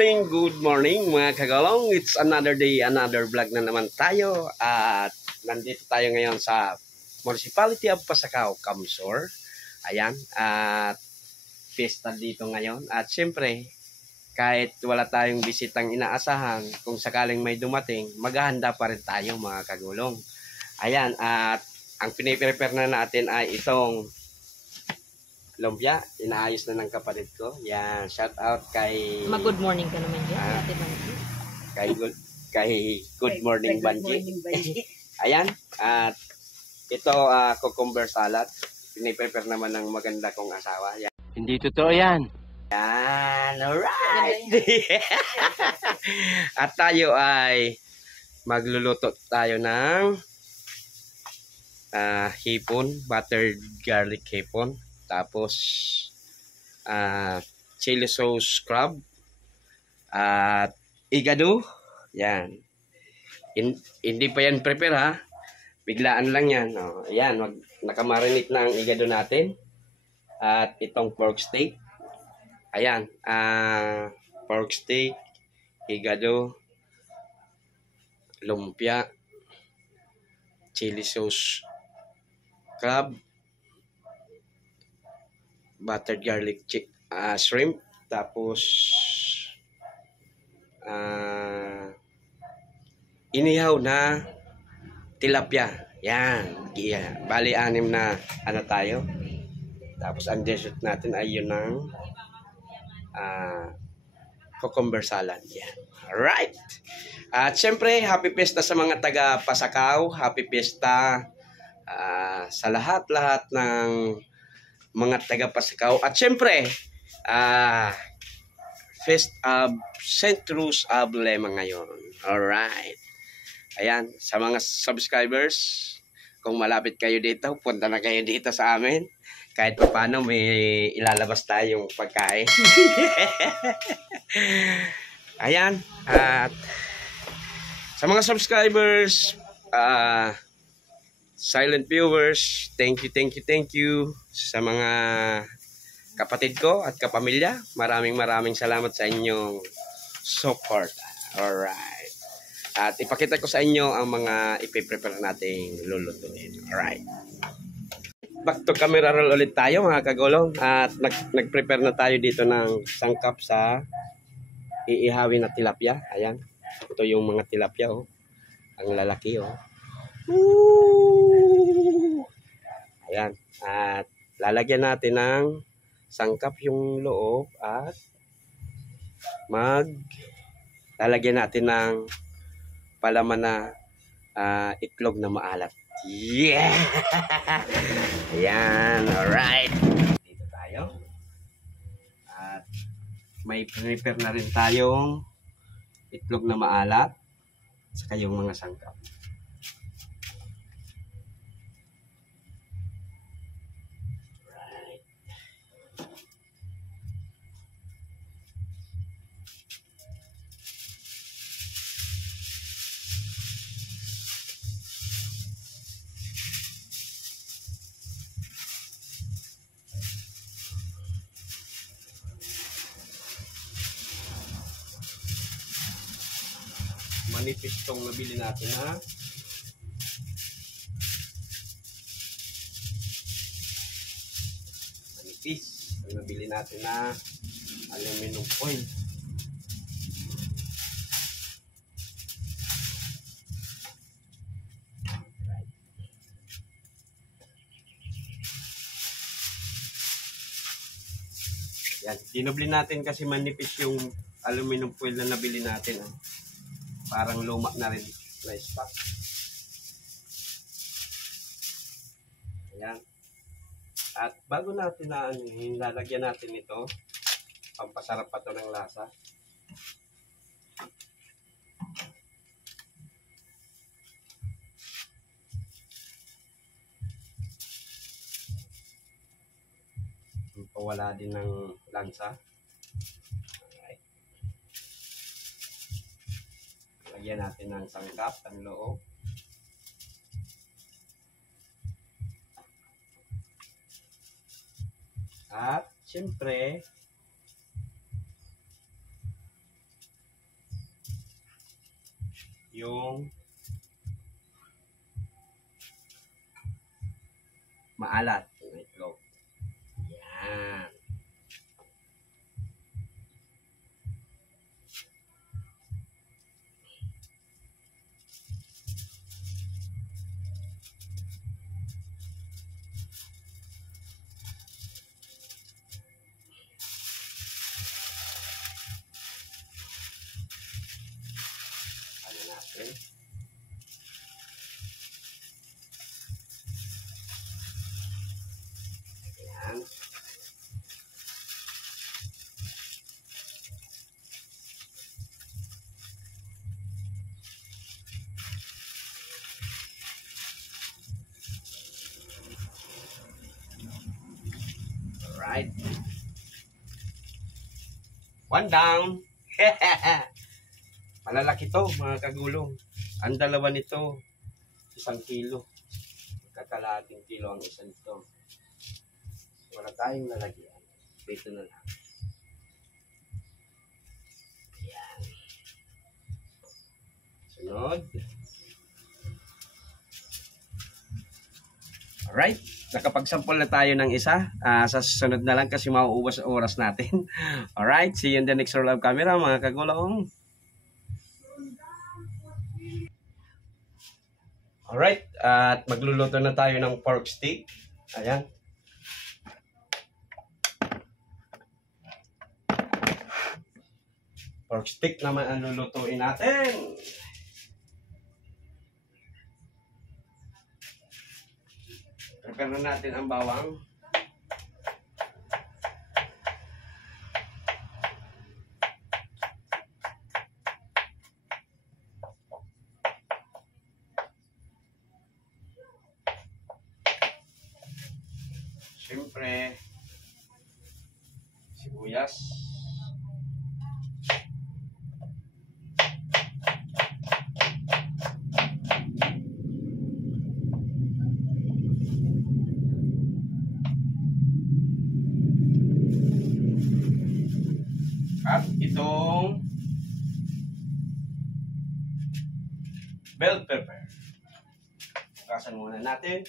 good morning mga kagolong. It's another day, another vlog na naman tayo. At nandito tayo ngayon sa Municipality of Pasacao, Camsor. Ayan, at pista dito ngayon. At siyempre, kahit wala tayong bisitang inaasahan, kung sakaling may dumating, maghahanda pa rin tayo mga kagolong. Ayan, at ang piniprepare na natin ay itong lumpia, inaayos na ng kapatid ko. Yan, shout out kay Mag-good morning ka naman dyan, Ate Banji. Kay good morning Banji. Ayan, at ito cucumber salad. Piniprepare naman ng maganda kong asawa. Yan. Hindi totoo yan. Yan, alright. At tayo ay magluluto tayo ng hipon, buttered garlic hipon. Tapos, chili sauce crab. At igado. Yan. Hindi pa yan prepare ha. Biglaan lang yan. O, ayan, nakamarinate na ang igado natin. At itong pork steak. Ayan. Pork steak, igado, lumpia, chili sauce crab, buttered garlic shrimp, tapos inihaw na tilapia. Yan. Bali 6 na ano tayo. Tapos ang dessert natin ay yun ng cucumber salad. Yan. Alright. At syempre, happy fiesta sa mga taga Pasacao. Happy fiesta sa lahat-lahat ng mga taga Pasacao. At syempre, Feast of St. Rose of Lema ngayon. Alright. Ayan, sa mga subscribers, kung malapit kayo dito, punta na kayo dito sa amin. Kahit pa paano, may ilalabas tayong pagkain. Ayan. At sa mga subscribers, silent viewers, thank you sa mga kapatid ko at kapamilya. Maraming salamat sa inyong support. Alright. At ipakita ko sa inyo ang mga ipiprepare nating lulutuin. Alright. Back to camera roll ulit tayo mga kagolong. At nag-prepare na tayo dito ng sangkap sa iihawin na tilapia. Ayan. Ito yung mga tilapia oh. Ang lalaki oh. Ayan. At lalagyan natin ng sangkap yung loob at lalagyan natin ng palaman na itlog na maalat. Yeah! Ayan. Alright. Dito tayo. At may prepare na rin tayong itlog na maalat saka yung mga sangkap. Manipis itong nabili natin ha. Manipis ang nabili natin na aluminum foil. Yan, dinubli natin kasi manipis yung aluminum foil na nabili natin. Parang luma na rin na stock. Ayan. At bago natin na lalagyan natin ito, pampasarap pa ito ng lasa. Pawala din ng lansa. Lagyan natin ng sangkap, ang loob. At siyempre, yung maalat na itlog. Yan. Ano natin? Yan. Alright. One down. Malalaki to mga kagulong. Ang dalawa nito, 1 kilo. Kakalating kilo ang isa nito. Wala tayong lalagyan. Dito na lang. Yan. Sunod. Alright. Nakapagsampol na tayo ng isa. Sa susunod na lang kasi mauubos ang oras natin. Alright. See you in the next roll of camera mga kagulong. Alright. At magluluto na tayo ng pork steak. Ayan. Pork steak naman ang lulutuin natin. Prepare na natin ang bawang. Siyempre, sibuyas. At itong bell pepper. Bukasan muna natin.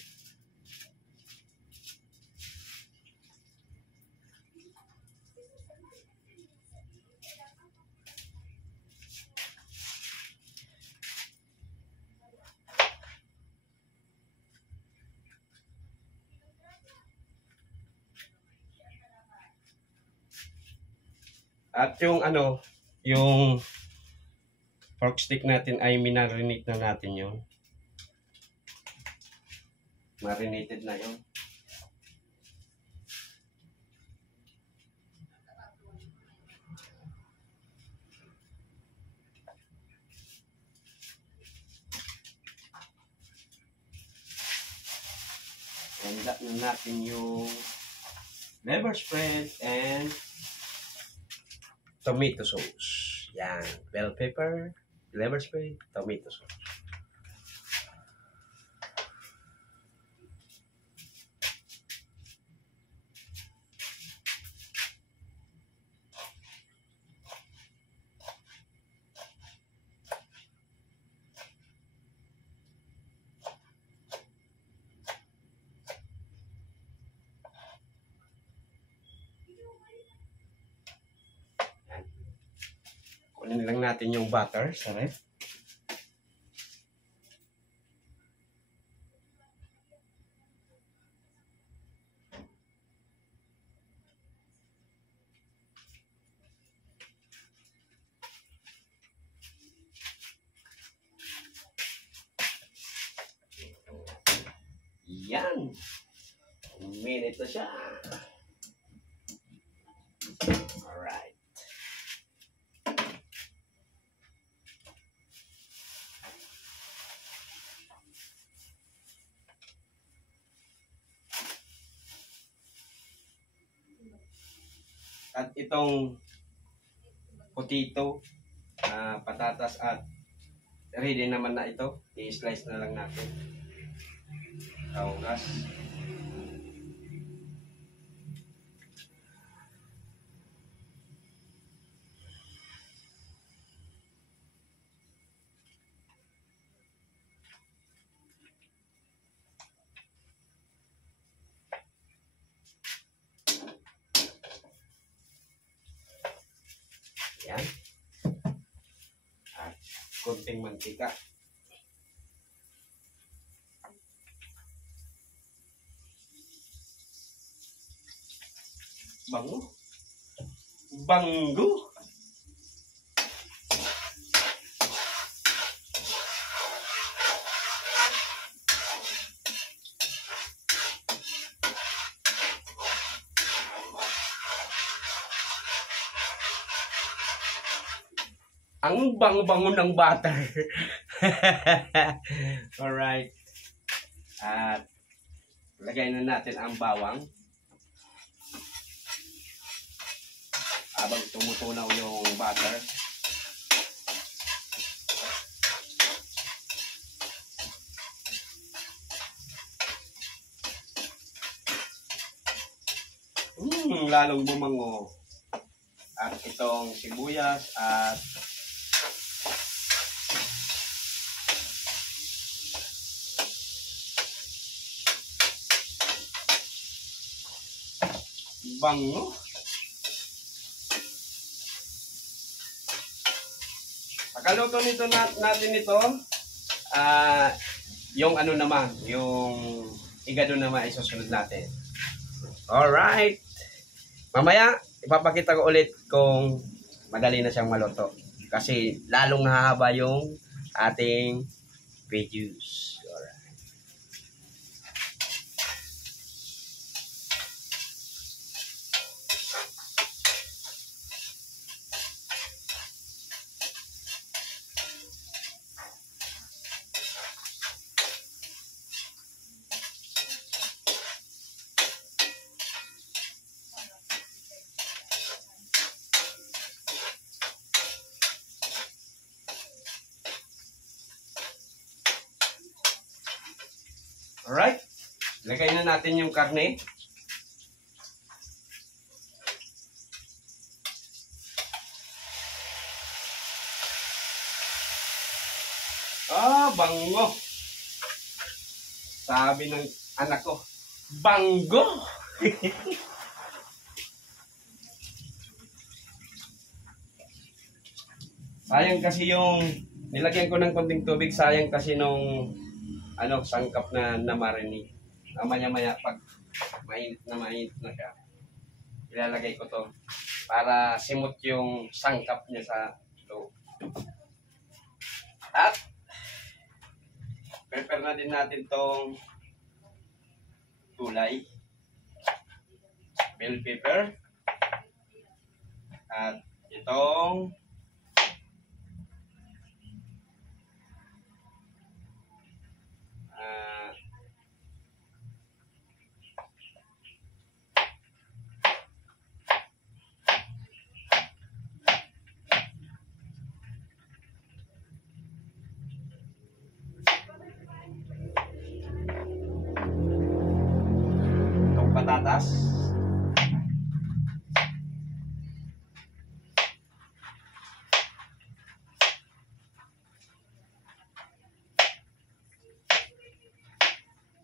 At yung yung pork stick natin ay minarinate na natin yun. Marinated na yun. Handa na natin yung liver spread and tomato sauce. Yan. Bell pepper, liver spread, tomato sauce. Kunin lang natin yung butter sa ref. Yan. Minute na siya. Alright. At itong potato, patatas at ready naman na ito. I-slice na lang natin. Kaugas. Ayan. At konting mantika. Bango. Bango. Ang bango-bango ng butter. Alright. At lagay na natin ang bawang. Habang tumutunaw yung butter. Lalong bumango. At itong sibuyas at bango. Pagkaluto nito natin ito, yung ano naman, yung igado naman isusunod natin. Alright. Mamaya, ipapakita ko ulit kung madali na siyang maluto. Kasi lalong nahahaba yung ating videos. Alright. Alright. Lagay na natin yung karne. Bango. Sabi ng anak ko, bango. Sayang kasi yung nilagyan ko ng konting tubig, sayang kasi nung sangkap na marinig. Maya-maya pag mainit na siya, ilalagay ko to para simot yung sangkap niya sa loob. At prepare na din natin tong gulay, bell pepper, at itong patatas.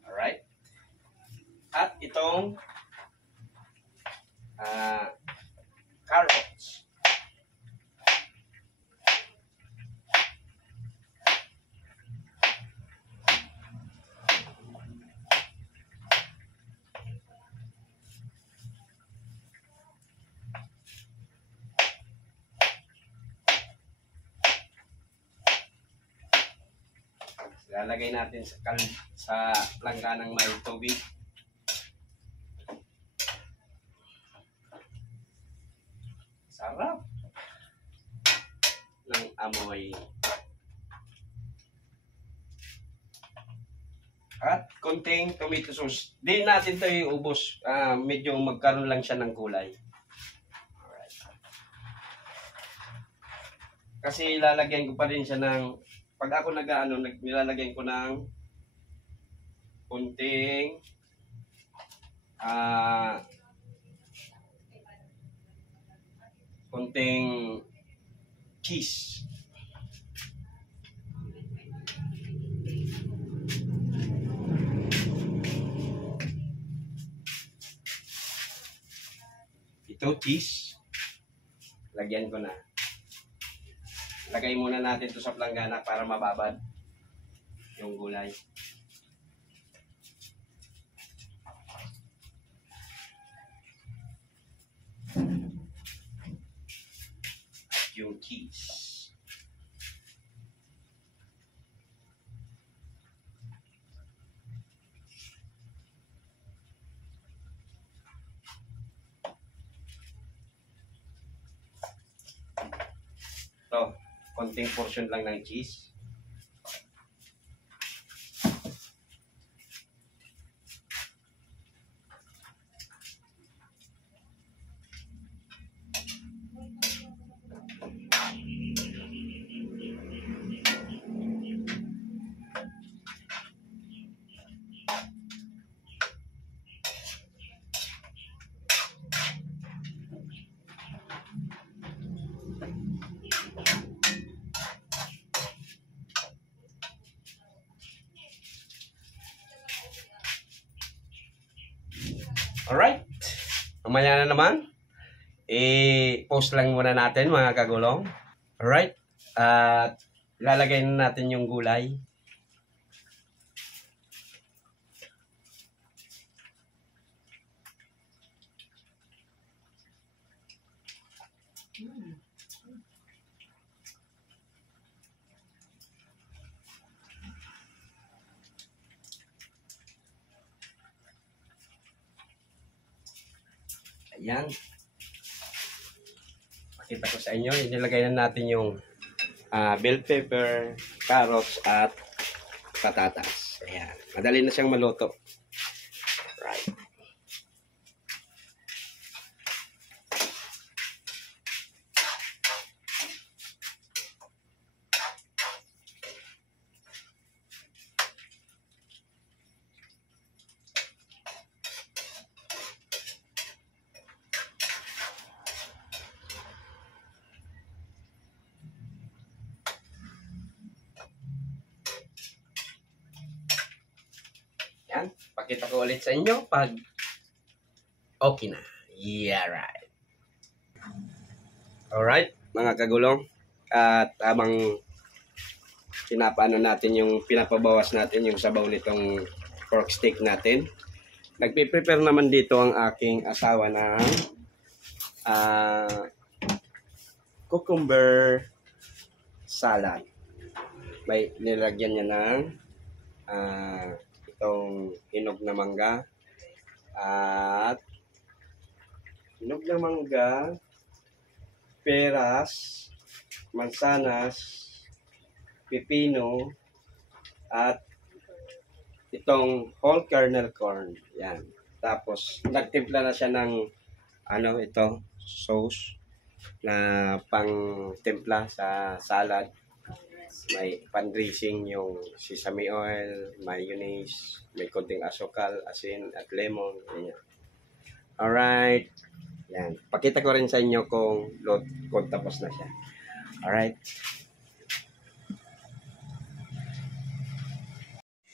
Alright. At itong carrots. Lalagay natin sa langganang may tubig. Sarap ng amoy. At konting tomato sauce. Di natin ito iubos. Medyo magkaroon lang siya ng kulay. Alright. Kasi lalagyan ko pa rin siya ng, pag ako nilalagyan ko ng kunting cheese. Ito cheese. Lagyan ko na. lagay muna natin to sa planggana para mababad yung gulay. At yung cheese. Ito, konting portion lang ng cheese. Alright. Mamaya na naman. I-post lang muna natin mga kagulong. Alright. At lalagay na natin yung gulay. Ayan. Pakita ko sa inyo. Inilagay na natin yung bell pepper, carrots, at patatas. Ayan. Madali na siyang maluto. Right. Yan. Pakita ko ulit sa inyo pag okay na. Yeah, right. Alright, mga kagulong. At habang pinapaano natin yung pinapabawas natin yung sabaw nitong pork steak natin, nagpe-prepare naman dito ang aking asawa ng cucumber salad. May nilagyan niya ng itong hinog na mangga at hinog na mangga, peras, mansanas, pipino, at itong whole kernel corn. Yan. Tapos nagtimpla na siya ng ito sauce na pang timpla sa salad. May pan-dressing yung sesame oil, mayonnaise, may konting asukal, asin, at lemon. Ayan. Alright. Yan. Pakita ko rin sa inyo kung tapos na siya. Alright.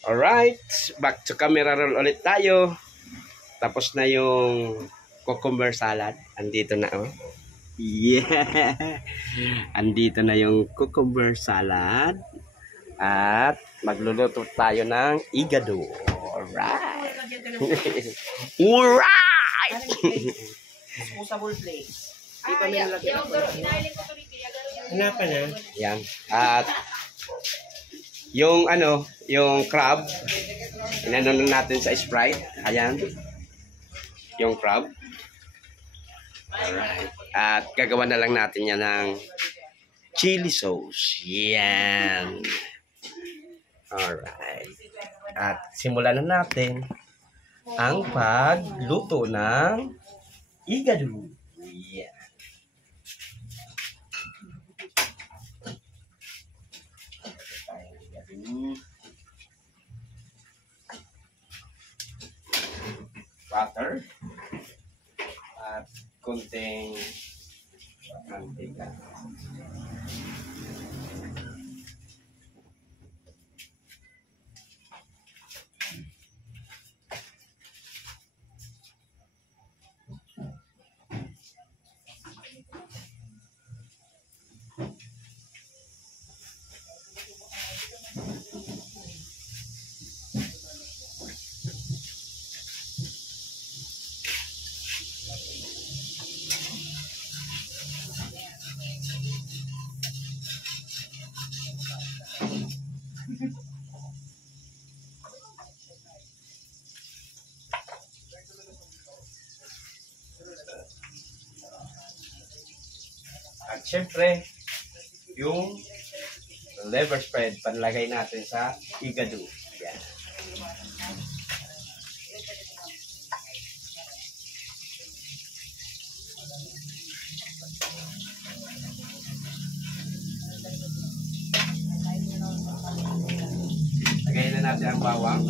Alright. Back to camera roll ulit tayo. Tapos na yung cucumber salad. Andito na, oh. Yeah! Andito na yung cucumber salad. At magluluto tayo ng igado. Alright! Alright! Disposable plates. Di ba may nalagyan ako? Hanapan na. Yan. At yung yung crab, inanon natin sa Sprite. Ayan. Yung crab. Alright. At gagawa na lang natin yan ng chili sauce. Yan. Alright. At simulan na natin ang pagluto ng igado. Yan. Butter at konting mantika. syempre, yung liver spread, panlagay natin sa igado. Yan. Lagay na natin ang bawang.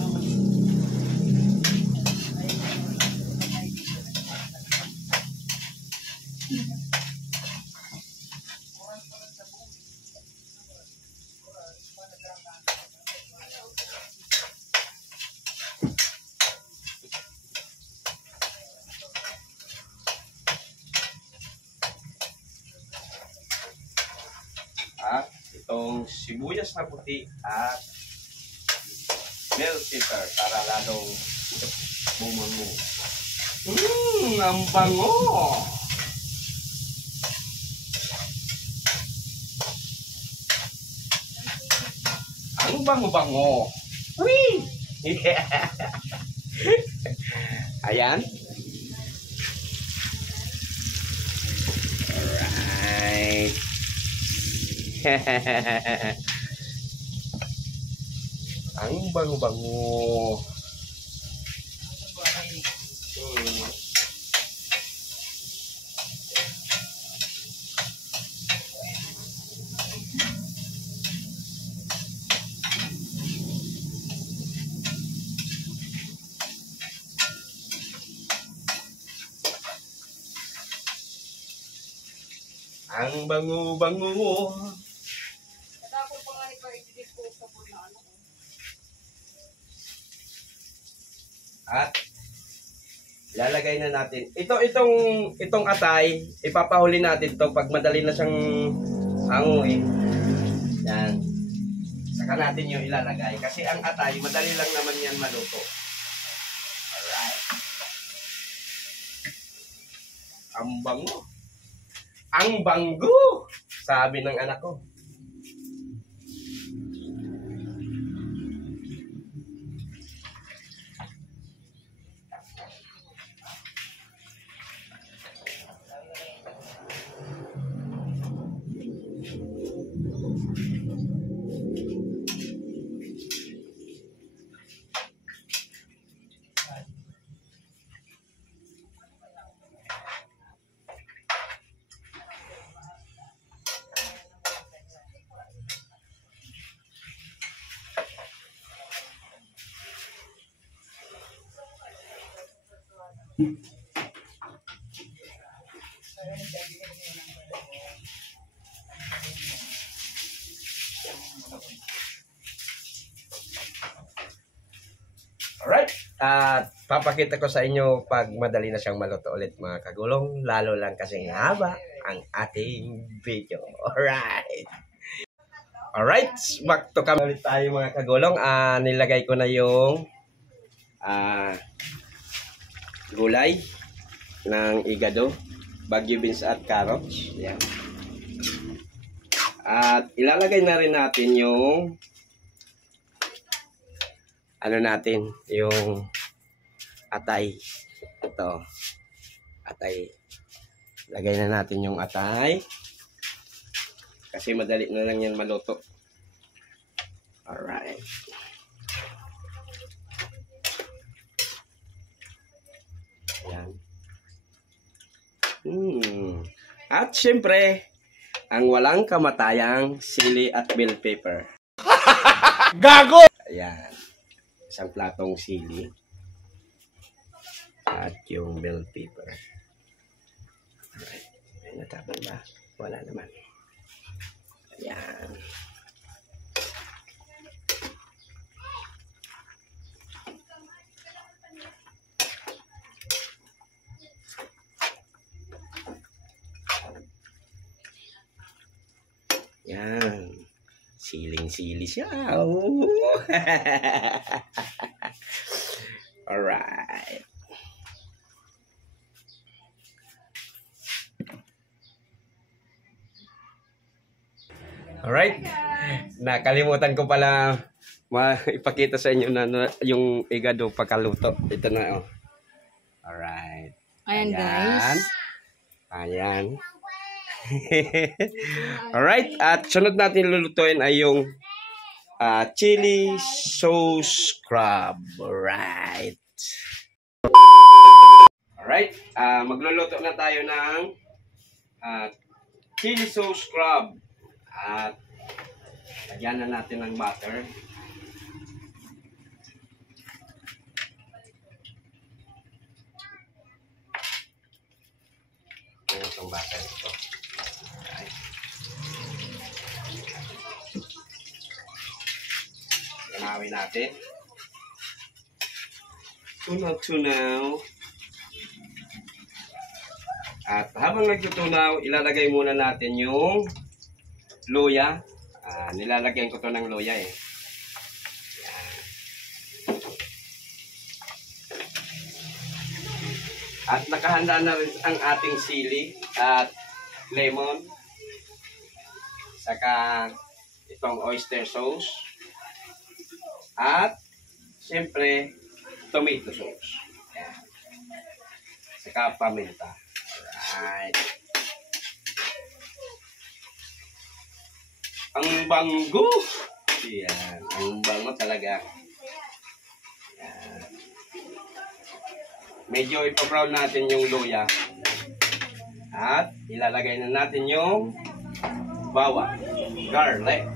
At itong sibuyas na puti at bell pepper para lalong bumango. Ang bango! Ang bango-bango! Whee! Yeah. Ayan. Alright. Ang bango-bango. Ang bango-bango. At lalagay na natin. Itong atay, ipapahuli natin to pag madali na siyang hanguin. Yan. Saka natin yung ilalagay kasi ang atay madali lang naman yan maluto. Alright. Ang bango. Ang banggo, sabi ng anak ko. Alright, at papakita ko sa inyo pag madali na siyang maluto ulit mga kagulong, lalo lang kasi haba ang ating video. Alright. Alright, back to come ulit tayo mga kagulong. Nilagay ko na yung gulay ng igado, bagyo beans at carrots. Yan. At ilalagay na rin natin yung yung atay. Ito. Atay. Lagay na natin yung atay. Kasi madali na lang yan maluto. Alright. Ayan. At syempre, ang walang kamatayang sili at bell pepper. Gago! Ayan. Isang platong sili at yung bell pepper. Alright. May natabang ba? Wala naman. Ayan. Yan. Siling-sili siya. Oh. Alright. Alright. Nakalimutan ko pala ipakita sa inyo na yung igado pagkaluto. Ito na, oh. Alright. Ayan, guys. Ayan. Alright, at sunod natin lulutuin ay yung chili sauce crab. Alright. Alright, magluluto na tayo ng chili sauce crab. At lagyan na natin ng butter. Ayan itong butter ito. Alright. Ganawin natin. Tunaw-tunaw. At habang nagtutunaw, ilalagay muna natin yung luya. Nilalagyan ko to ng luya eh. Yan. At nakahanda na rin ang ating sili at lemon. Saka itong oyster sauce. At siyempre, tomato sauce. Yan. Saka paminta. Alright. Ang bango. Yan. Ang bango talaga. Yan. Medyo ipa-brown natin yung luya. At ilalagay na natin yung bawang. Garlic.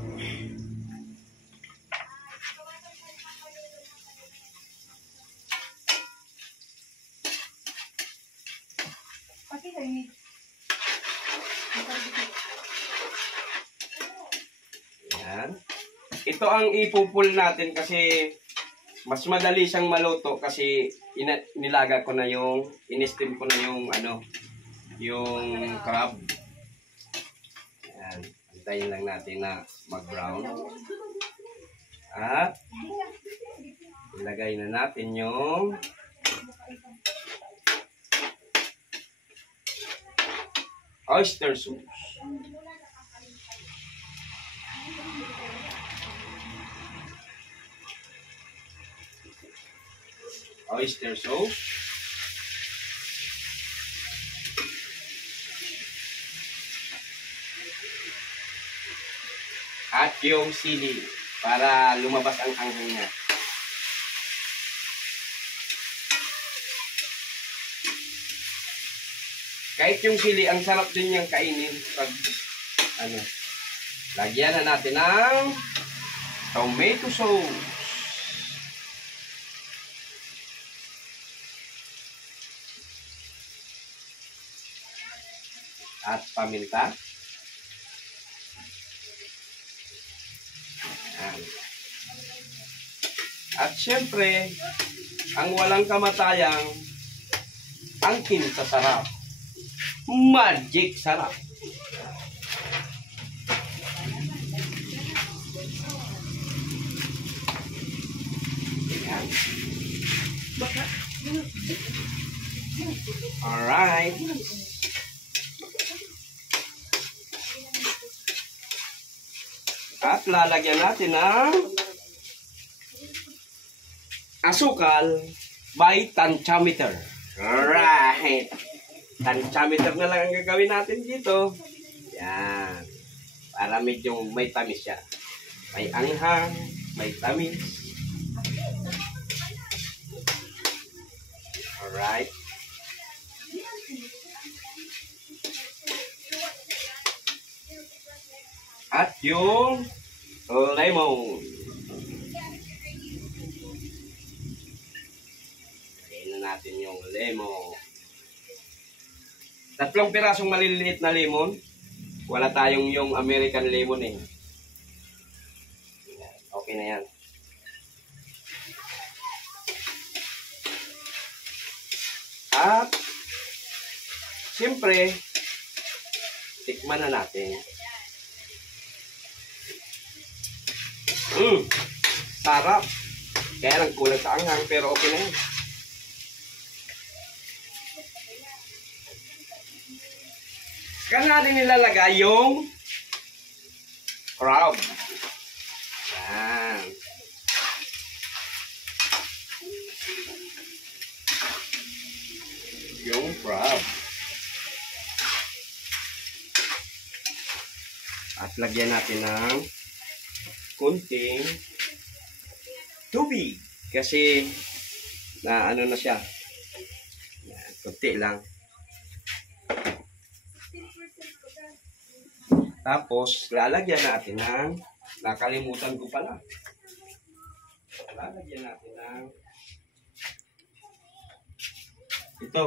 Yan. Ito ang ipupul natin kasi mas madali siyang maluto kasi nilaga ko na yung in-steam ko na yung yung crab. Yan. Antayin lang natin na mag-brown. At ilagay na natin yung oyster sauce. Oyster sauce. At yung sili para lumabas ang anghang niya. Kahit yung sili, ang sarap din niyang kainin pag lagyan na natin ng tomato sauce. At paminta. Ayan. At syempre, ang walang kamatayang angkin sa sarap. Magic sarap. Ayan. Alright. At lalagyan natin ng asukal by tantiameter. Alright. Tantiameter na lang ang gagawin natin dito. Yan. Para medyo may tamis siya. May anghang, may tamis. Alright. At yung lemon. Lagyan na natin yung lemon. 3 pirasong maliliit na lemon. Wala tayong yung American lemon eh. Okay na yan. At siyempre, tikman na natin. Sarap. Kaya lang kulang sa anghang pero okay na yan. Saka natin nilalagay yung crab. Yan. Yung crab. lagyan natin ng kunting tubig. Kasi, na ano na siya. Yan, kunti lang. Tapos, lalagyan natin ng, nakalimutan ko pala. Lalagyan natin ng, ito.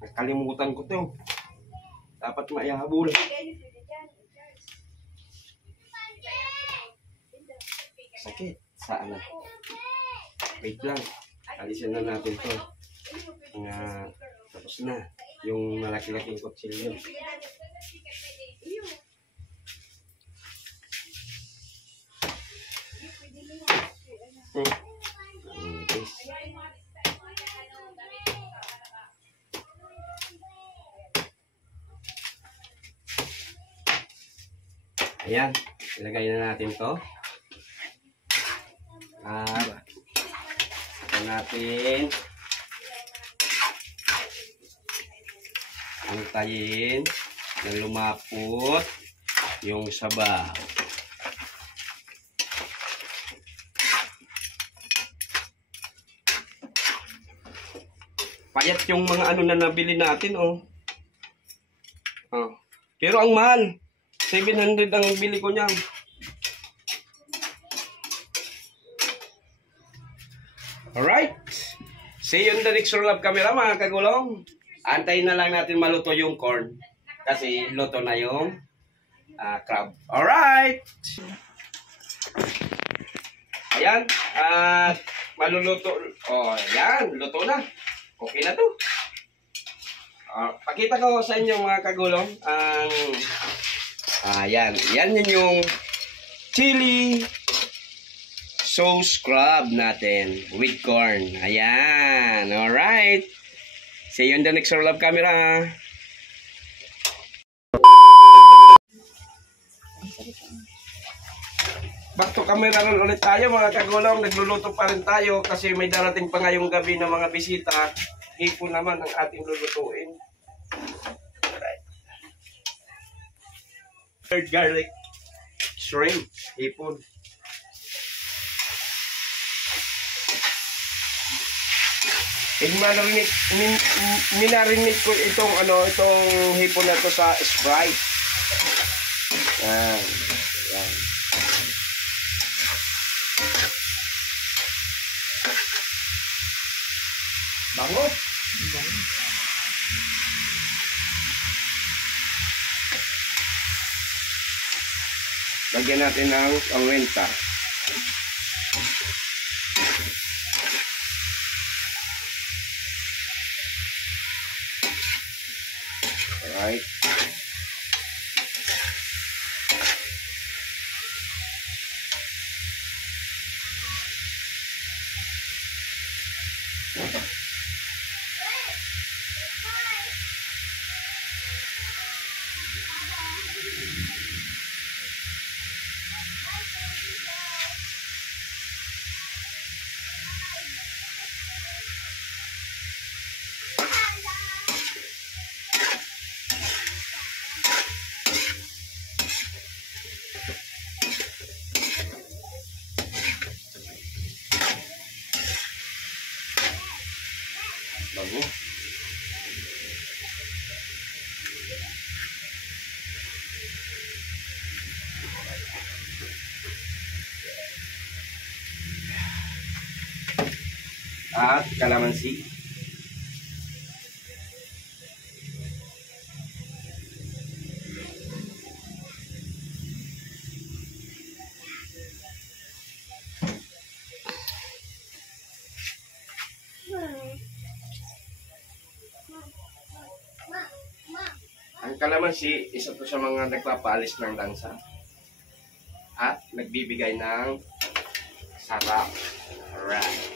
Nakalimutan ko to. Dapat maihabol. Sakit. Saan na? Wait lang. Alisin na natin to. Tapos na. Yung malaki-laking kutsilyo. Ayan. Ilagay na natin to. At ito natin antayin na lumapot yung sabaw. Payat yung mga ano na nabili natin, oh. Pero ang mahal. 700 ang bili ko niyan. Alright. See you in the next roll of camera, mga kagulong. Antayin na lang natin maluto yung corn. Kasi luto na yung crab. Alright. Ayan. At maluluto. Oh, ayan. Luto na. Okay na to. Pakita ko sa inyo, mga kagulong, ang ayan. Yan yung chili sauce crab natin with corn. Ayan. Alright. See you in the next roll of camera. Back to camera roll ulit tayo, mga kagulong. Nagluluto pa rin tayo kasi may darating pa ngayong gabi na mga bisita. Hipon naman ang ating lulutuin. Alright. Third garlic shrimp. Hipon. Minarinig ko itong hipon na to sa Sprite. Yan. Yan. Bango. Lagyan natin ng paminta. Alright. Bago. At kalamansi. Ang kalamansi, isa to sa mga nagpapaalis ng lansa at nagbibigay ng sarap. Alright.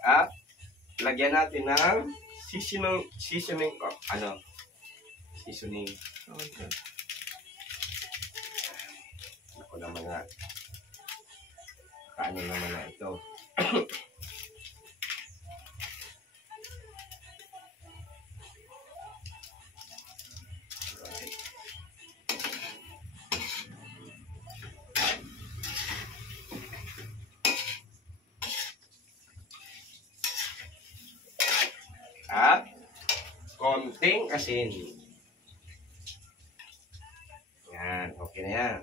At lagyan natin ng seasoning seasoning. Okay. Ako naman nga. Kaano naman na ito. At konting asin. Yan, okay na yan.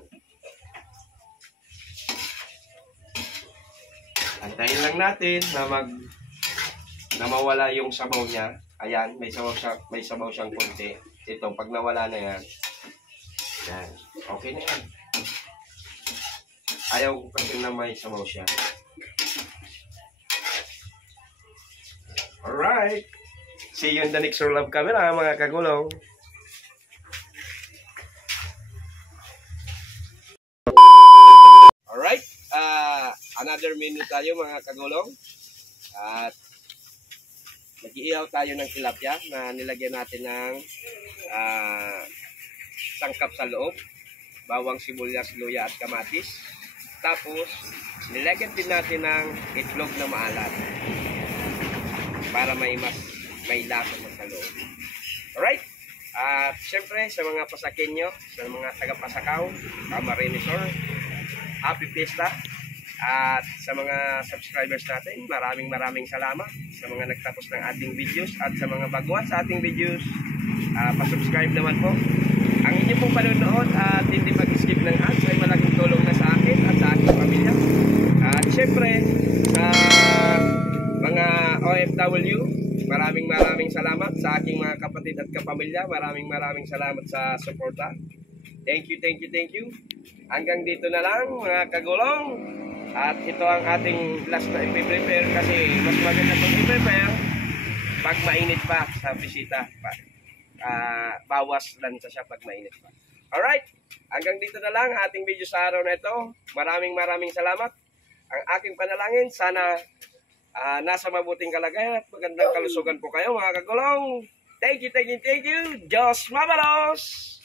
Antayin lang natin na mawala yung sabaw niya. Ayan, may sabaw siyang konti. Ito, pag nawala na yan. Yan, okay na yan. Ayaw ko kasi na may sabaw siya. Alright. See you in the next roll of camera, mga kagulong. Alright. Another minute tayo, mga kagulong. At nag-iihaw tayo ng tilapia na nilagyan natin ng sangkap sa loob. Bawang, sibuyas, luya at kamatis. Tapos, nilagyan din natin ng itlog na maalat. Para may lasa sa loob. Alright? At syempre sa mga pasakenyo, sa mga taga-Pasakaw, Camarinesor, Happy Fiesta. At sa mga subscribers natin, maraming salamat sa mga nagtapos ng ating videos at sa mga baguhan sa ating videos. Pa-subscribe naman po. Ang inyong pong panonood at hindi mag-skip ng ads ay malaking tulong na sa akin at sa aking pamilya. At syempre sa mga OFW, maraming salamat sa aking mga kapatid at kapamilya. Maraming salamat sa suporta. Thank you. Hanggang dito na lang, mga kagulong. At ito ang ating last na i-prepare kasi mas maganda pag i-prepare pag mainit pa sa bisita. Bawas lang siya pag mainit pa. Alright, hanggang dito na lang ating video sa araw na ito. Maraming salamat. Ang aking panalangin, sana nasa mabuting kalagayan at magandang kalusugan po kayo, mga kagulong. Thank you. Diyos mabalos!